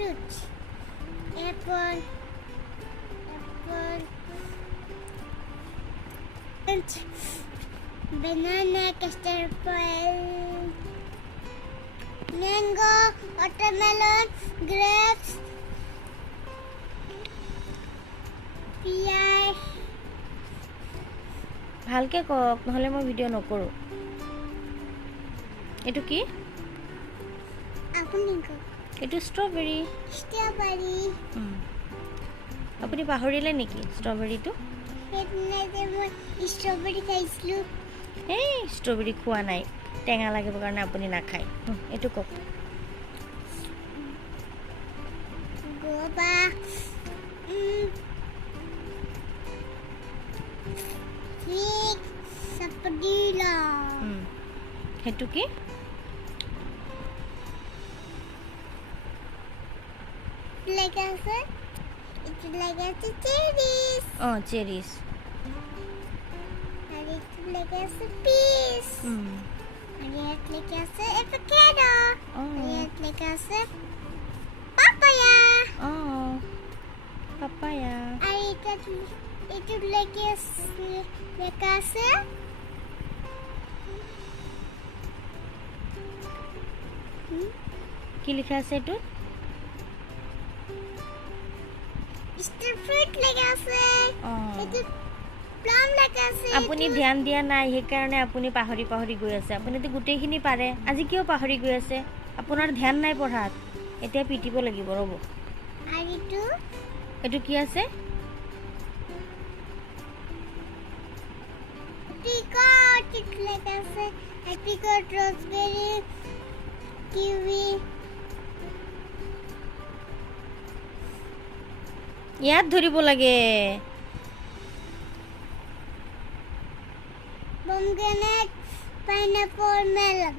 fruits. Apple, and banana, custard apple, mango, watermelon, grapes, pear. ভালকে কক নহলে মই video' নকৰো এটো কি আপুনি কওক এটো ষ্ট্ৰবেৰী strawberry. আপুনি পাহৰিলে নেকি ষ্ট্ৰবেৰীটো সেইদিনা যে মই strawberry খাইছিলোঁ এই ষ্ট্ৰবেৰী খোৱা নাই টেঙা লাগিব কাৰণে আপুনি নাখায় এটো কক guava, fig, sapodilla. হেতু কি Like I said, it's like I said cherries. চেৰিজ And it's like I said peas. And it's like I said avocado. And it's like I said papaya. Papaya And it's like I said কি লিখা আছে এটো star fruit like I said. It's plum like I said. আপুনি ধ্যান দিয়া নাই হে কাৰণে আপুনি পাহৰি গৈ আছে আপুনি তো গুটেইখিনি পাৰে আজি কিয় পাহৰি গৈ আছে আপোনাৰ ধ্যান নাই পঢ়াত এতিয়া পিটিব লাগিব ৰব And এটো কি আছে apricot, it's like I said apricot, raspberry, kiwi. ইয়াত ধৰিব লাগে Pomegranate, pineapple, melon.